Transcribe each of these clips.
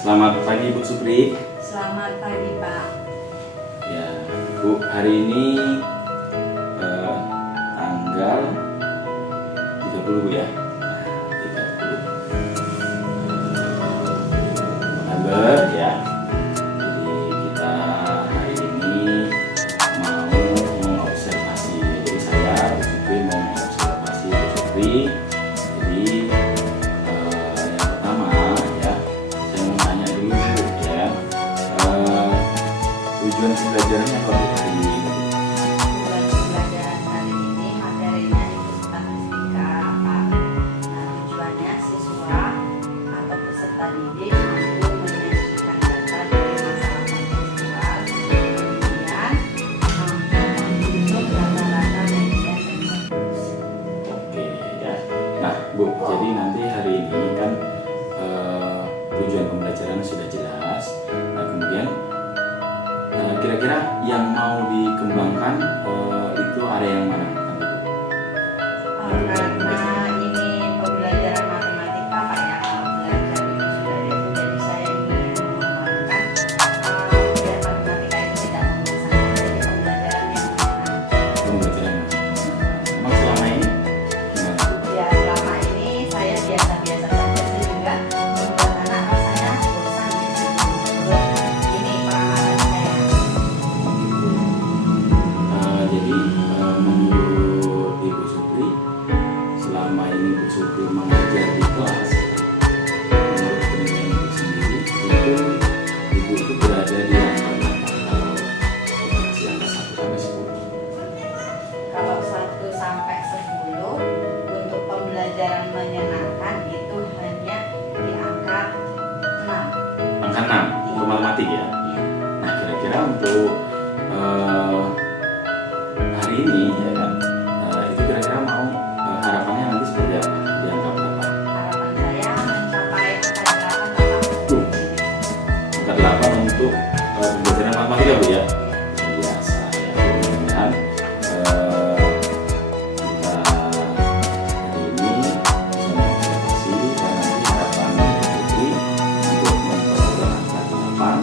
Selamat pagi Bu Supri. Selamat pagi Pak. Ya Bu, hari ini tanggal 30 Bu ya. 30 November ya. Jadi kita hari ini mau mengobservasi. Jadi saya Bu Supri mau mengobservasi Bu Supri. Jadi yang pertama ya, saya mau tanya dulu Bu ya. Tujuan pembelajarannya apa Bu hari ini? Tujuan pembelajaran hari ini materinya itu statistika Pak. Nah, tujuannya siswa atau peserta didik mampu menyajikan data dari masalah kontekstual, kemudian mampu menghitung rata-rata median dan konklusi. Oke ya. Nah Bu, jadi nanti hari ini kan tujuan pembelajaran sudah jelas. Nah kemudian kira-kira yang mau dikembangkan itu area yang mana? Karena ini pembelajaran matematika Pak ya, belajar itu sudah itu, jadi saya ingin mengembangkan biar matematika itu tidak membosankan, jadi pembelajaran yang menyenangkan. Pembelajaran memang selama ini gimana Bu? Ya selama ini saya biasa-biasa saja sehingga membuat anak rasanya bosan gitu. Ini pengamatan saya. Jadi menurut Ibu Supri, selama ini Bu Supri mengajar di kelas, menurut penilaian Ibu sendiri, itu Ibu itu berada di angka berapa kalau kita kasih angka 1 sampai 10? Kalau 1 sampai 10 untuk pembelajaran menyenangkan itu hanya di angka 6. Angka 6 untuk matematik ya. Iya. Nah kira-kira untuk hari ini ya kan, itu kira-kira mau harapannya nanti seperti apa? Di angka berapa? Harapan saya mencapai angka 8 Bapak. Angka 8 untuk pembelajaran matematika Bu ya. Luar biasa ya. Mudah-mudahan kita hari ini bisa mengobservasi dan nanti harapan Putri untuk memperoleh angka 8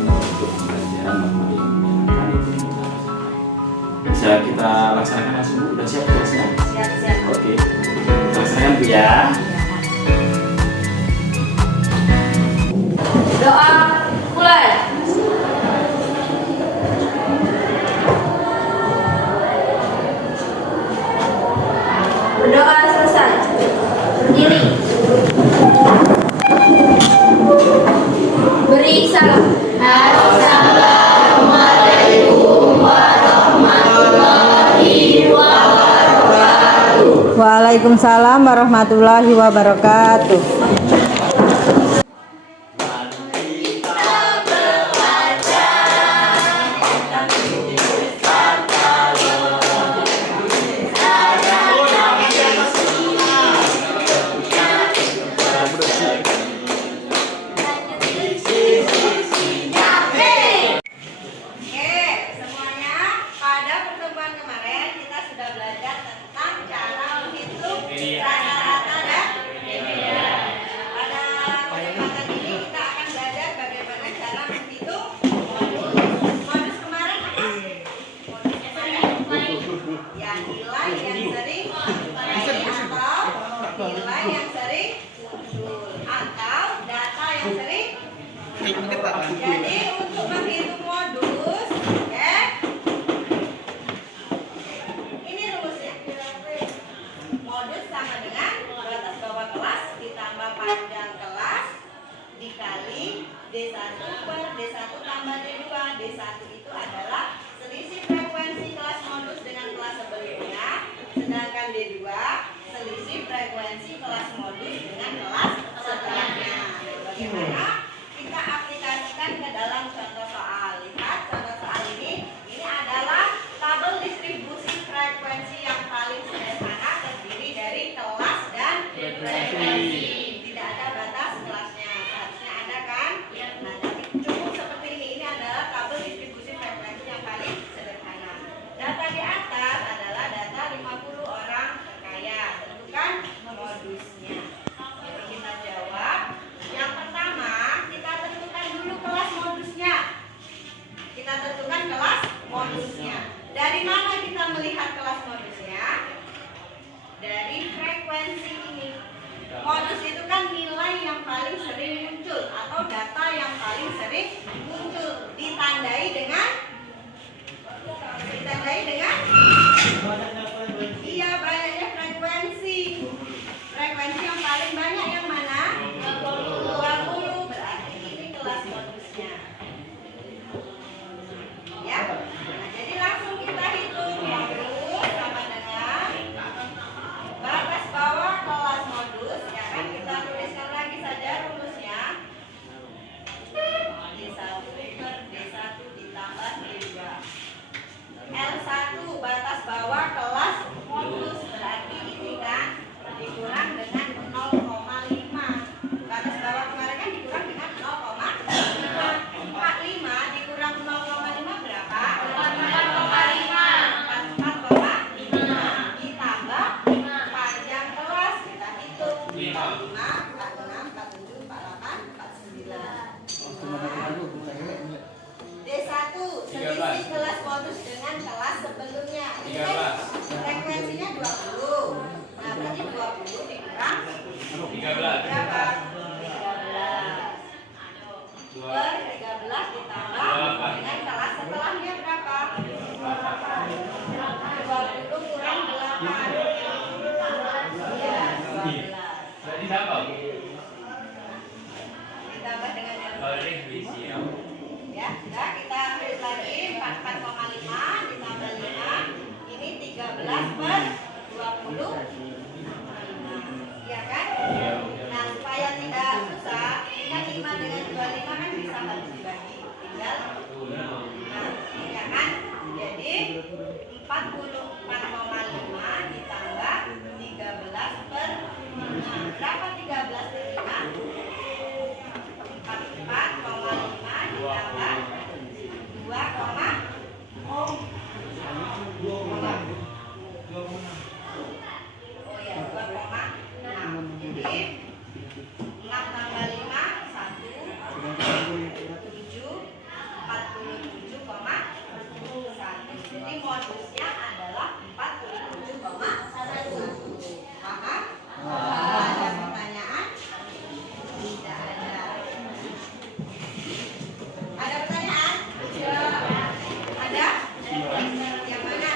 untuk pembelajaran matematika yang menyenangkan itu kita laksanakan. Bisa kita laksanakan langsung Bu, udah siap kelasnya? Siap-siap. Oke, kita laksanakan Bu ya. Doa mulai. Berdoa selesai. Berdiri. Beri salam. Waalaikumsalam warahmatullahi wabarakatuh. Oke, semuanya, pada pertemuan kemarin kita sudah belajar tentang cara menghitung rata-rata dan median. Pada kesempatan ini kita akan belajar bagaimana cara menghitung modus. Modus kemarin apa? Modus kemarin ya, nilai yang sering naik atau nilai yang sering muncul atau data yang sering. Jadi untuk menghitung modus, ya, ini rumusnya. Modus sama dengan batas bawah kelas ditambah panjang kelas dikali D1 per D1 tambah D2. D1 itu adalah selisih frekuensi kelas modus dengan kelas sebelumnya, sedangkan D2 selisih frekuensi kelas modus dengan kelas setelahnya. Bagaimana kita aplikasikan ke dalam contoh soal? Lihat contoh soal ini adalah tabel distribusi frekuensi yang paling sederhana, terdiri dari kelas dan frekuensi. Tidak ada batas kelasnya, seharusnya ada kan? Nah, tapi cukup seperti ini. Ini adalah tabel distribusi frekuensi yang paling sederhana. Data di atas adalah data 50 orang terkaya. Tentukan modusnya. Jadi kita jawab. Yang pertama kita Modus itu kan nilai yang paling sering muncul atau data yang paling sering muncul, ditandai dengan iya, banyaknya frekuensi. Frekuensi yang paling banyak yang mana? 20. Berarti ini kelas modusnya. Ya. Nah, jadi langsung kita hitung modus sama dengan batas bawah kelas modus, ya kan? Kita tuliskan lagi saja rumusnya. D1 per D1 ditambah D2. L1 batas bawah kelas modus, berarti ini kan dikurang dengan 0,5. Batas bawah kemarin kan dikurang dengan 0,5. 45 dikurang 0,5 berapa? 44,5 ditambah panjang kelas, kita hitung 45, 46, 47, 48, 49. D1 selisih kelas modus dengan kelas sebelumnya. Ini kan frekuensinya 20. Nah, berarti 20 dikurang 13. Berapa? 13. Per 13 ditambah dengan kelas setelahnya berapa? 20 kurang 8. Ya, 12. Berarti berapa? Ditambah dengan Yang ya, sudah kita tulis lagi 44,5 ditambah 5. Ini 13 per 20. Iya kan? Nah, supaya tidak susah, ini kan 5 dengan 25 kan bisa harus dibagi. Tinggal ya kan? Jadi 44,5 ditambah 13 per 5. Berapa 13 per 5? 44,5 ditambah 2, oh ya, 2,6. Jadi 6 tambah 5 1, 7, 47,1. Jadi modusnya adalah 47,1. Paham? Ada pertanyaan? Tidak ada. Ada pertanyaan? Ada? Yang mana? Yang mana?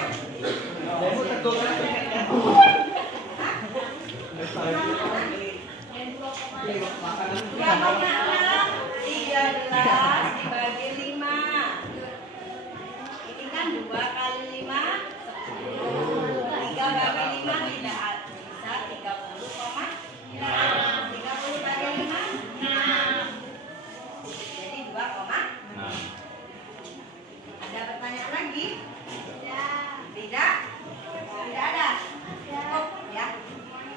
13 dibagi 5. Ini kan 2 kali 5 10. 3 bagi 5 tidak bisa 30,6. 30 bagi 5 6. Jadi 2,6. Ada pertanyaan lagi? Tidak? Tidak ada? Cukup ya.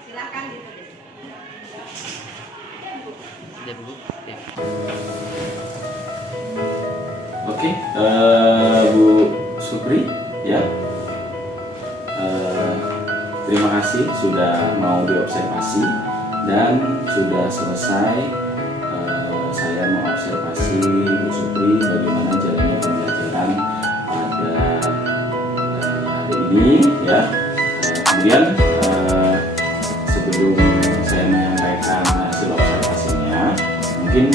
Silakan ditulis. Oke, Bu Supri, ya. Terima kasih sudah mau diobservasi dan sudah selesai. Saya mengobservasi Bu Supri bagaimana jalannya pembelajaran pada hari ini, ya. Kemudian sebelum saya menyampaikan hasil observasinya, mungkin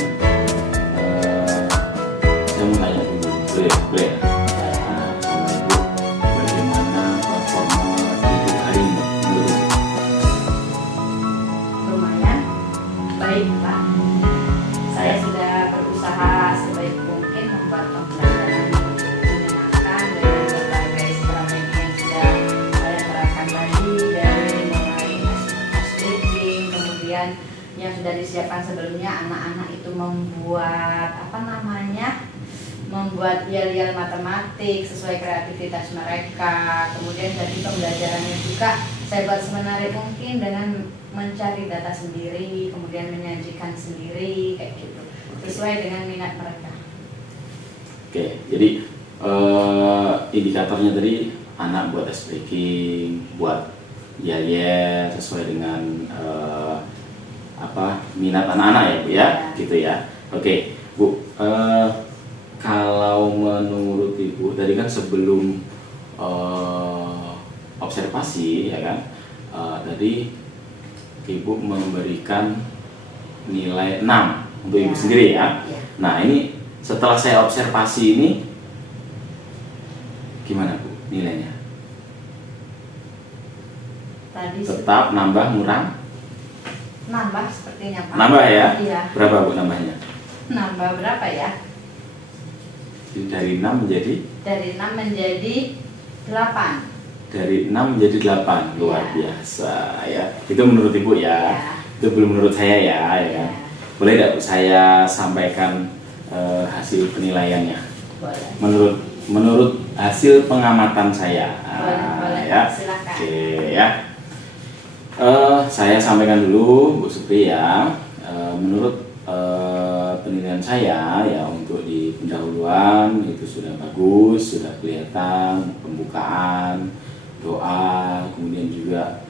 saya mau tanya dulu, boleh? Sama Ibu, bagaimana performa Ibu hari ini menurut Ibu? Lumayan baik, Pak. Saya sudah berusaha sebaik mungkin membuat pembelajaran menyenangkan dengan berbagai strategi yang sudah saya terapkan tadi, dari mulai speaking, kemudian yang sudah disiapkan sebelumnya anak-anak itu membuat membuat yel-yel matematik sesuai kreativitas mereka. Kemudian dari pembelajarannya juga saya buat semenarik mungkin dengan mencari data sendiri, kemudian menyajikan sendiri kayak gitu, sesuai dengan minat mereka. Oke, jadi indikatornya tadi anak buat speaking, buat yel sesuai dengan minat anak-anak ya Bu ya, gitu ya. Oke Bu, kalau menurut Ibu tadi kan sebelum observasi ya kan, tadi Ibu memberikan nilai 6 untuk Ibu Ya. sendiri ya. Ya. Nah, ini setelah saya observasi ini gimana Bu nilainya? Tadi Tetap nambah, murang? nambah sepertinya Pak. Nambah ya? Iya. Berapa Bu nambahnya? Nambah berapa ya? Jadi dari 6 menjadi Dari 6 menjadi 8. dari 6 menjadi 8. Luar Ya. biasa ya. Itu menurut Ibu ya. Ya. Itu belum menurut saya ya, ya kan? Ya. Boleh tidak Bu saya sampaikan hasil penilaiannya? Boleh. Menurut hasil pengamatan saya. Boleh, Ya. silakan. Oke ya. Saya sampaikan dulu Bu Supri ya. Menurut penilaian saya ya, untuk di pendahuluan itu sudah bagus, sudah kelihatan pembukaan, doa, kemudian juga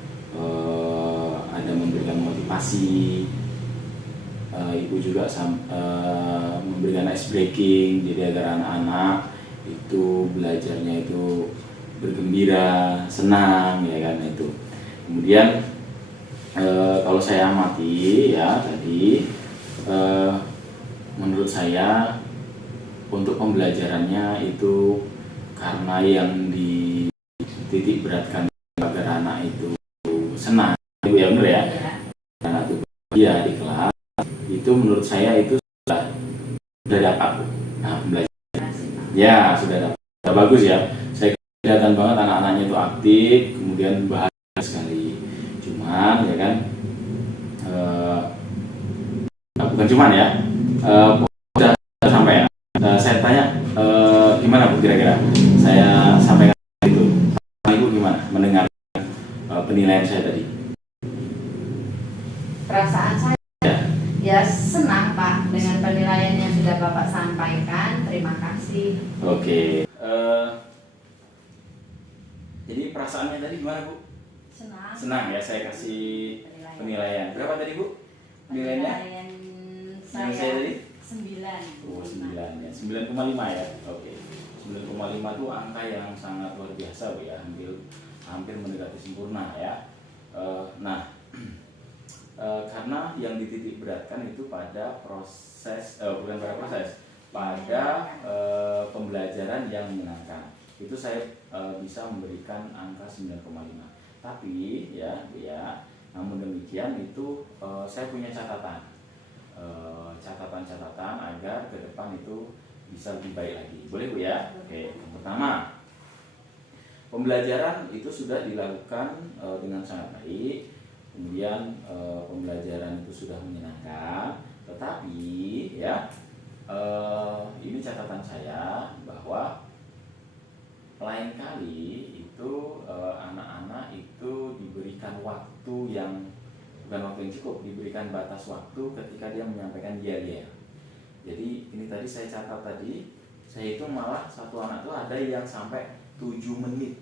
ada memberikan motivasi. Ibu juga memberikan ice breaking, jadi agar anak-anak itu belajarnya itu bergembira, senang ya kan itu. Kemudian kalau saya amati ya tadi, menurut saya untuk pembelajarannya itu karena yang dititik beratkan agar anak itu senang, Ibu ya benar ya, Ya. anak itu bahagia di kelas, itu menurut saya itu sudah dapat Bu. Nah, pembelajaran Kasih, Pak. ya sudah dapat, sudah bagus ya. Saya kelihatan banget anak-anaknya itu aktif, kemudian bahagia sekali. Cuman ya kan, bukan cuman ya, sudah sampai ya. Saya tanya gimana Bu kira-kira? Saya sampaikan itu. Ibu gimana mendengar penilaian saya tadi? Perasaan saya Ya. ya senang Pak dengan penilaian yang sudah Bapak sampaikan. Terima kasih. Oke. Jadi perasaannya tadi gimana Bu? Senang. Senang ya, saya kasih penilaian. Berapa tadi Bu? Nilainya? Penilaian Yang saya tadi? 9. Oh, 9 ya. 9,5 ya. Oke. 9,5 itu angka yang sangat luar biasa Bu ya. Hampir mendekati sempurna ya. Karena yang dititik beratkan itu pada proses, bukan pada proses, pada pembelajaran yang menyenangkan. Itu saya bisa memberikan angka 9,5. Tapi ya Bu ya, namun demikian itu saya punya catatan. Catatan agar ke depan itu bisa lebih baik lagi. Boleh Bu ya? Oke. Yang pertama, pembelajaran itu sudah dilakukan dengan sangat baik. Kemudian pembelajaran itu sudah menyenangkan. Tetapi ya, ini catatan saya bahwa lain kali itu anak-anak itu diberikan waktu yang bukan waktu yang cukup, diberikan batas waktu ketika dia menyampaikan yel-yel. Jadi ini tadi saya catat tadi, saya itu malah satu anak tuh ada yang sampai 7 menit.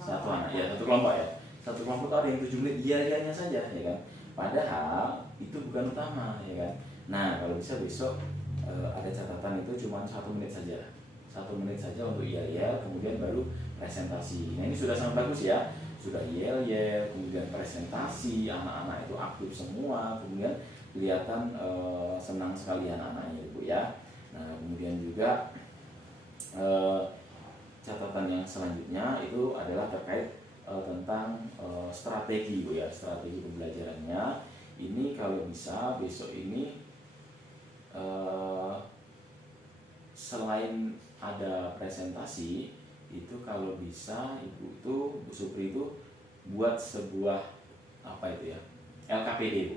Satu anak ya, satu kelompok ya. Satu kelompok tuh ada yang 7 menit iya-iyanya saja ya kan. Padahal itu bukan utama ya kan. Nah, kalau bisa besok ada catatan itu cuma 1 menit saja. 1 menit saja untuk yel-yel, kemudian baru presentasi. Nah, ini sudah sangat bagus ya. Sudah yel-yel, kemudian presentasi, anak-anak itu aktif semua, kemudian kelihatan senang sekali anak-anaknya Ibu ya. Nah, kemudian juga catatan yang selanjutnya itu adalah terkait tentang strategi Bu ya, strategi pembelajarannya. Ini kalau bisa besok ini selain ada presentasi, itu kalau bisa Ibu tuh, Bu Supri itu buat sebuah apa itu ya, LKPD Bu,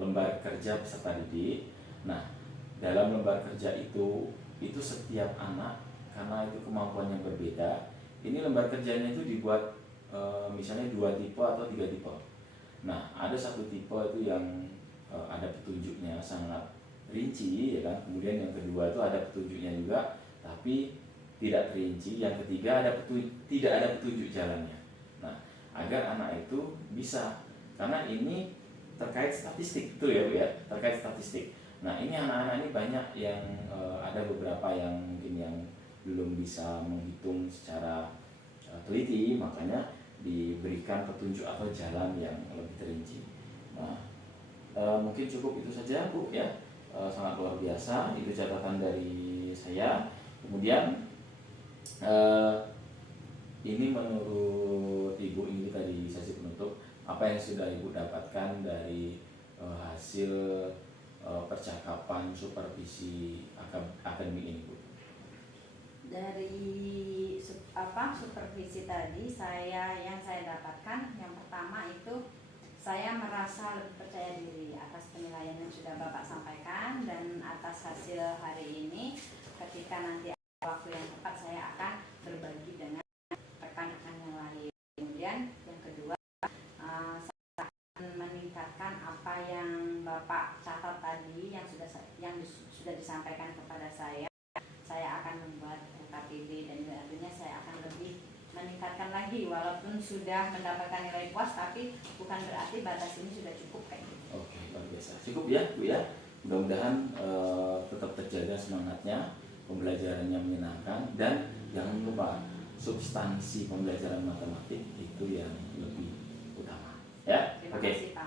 lembar kerja peserta didik. Nah, dalam lembar kerja itu setiap anak karena itu kemampuannya berbeda, ini lembar kerjanya itu dibuat misalnya 2 tipe atau 3 tipe. Nah, ada satu tipe itu yang ada petunjuknya sangat rinci ya kan, kemudian yang kedua itu ada petunjuknya juga tapi tidak rinci, yang ketiga tidak ada petunjuk jalannya. Nah, agar anak itu bisa, karena ini terkait statistik, betul ya Bu ya, terkait statistik. Nah, ini anak-anak ini banyak yang ada beberapa yang mungkin yang belum bisa menghitung secara teliti, makanya diberikan petunjuk atau jalan yang lebih terinci. Nah, mungkin cukup itu saja Bu ya. Sangat luar biasa, itu catatan dari saya. Kemudian ini menurut Ibu, ini tadi sesi penutup, apa yang sudah Ibu dapatkan dari hasil percakapan supervisi akademik ini Bu? Dari supervisi tadi yang saya dapatkan, yang pertama itu saya merasa lebih percaya diri atas penilaian yang sudah Bapak sampaikan dan atas hasil hari ini. Ketika nanti ada waktu yang tepat, saya akan berbagi dengan rekan-rekan yang lain. Kemudian yang kedua, saya akan meningkatkan apa yang Bapak catat tadi, yang sudah disampaikan kepada saya. Saya akan membuat KPD dan artinya saya akan lebih meningkatkan lagi, walaupun sudah mendapatkan nilai puas, tapi bukan berarti batas ini sudah cukup kayak gitu. Oke, luar biasa. Cukup ya Bu ya. Mudah-mudahan tetap terjaga semangatnya, pembelajarannya menyenangkan, dan jangan lupa substansi pembelajaran matematik itu yang lebih utama. Ya, Terima oke. kasih Pak.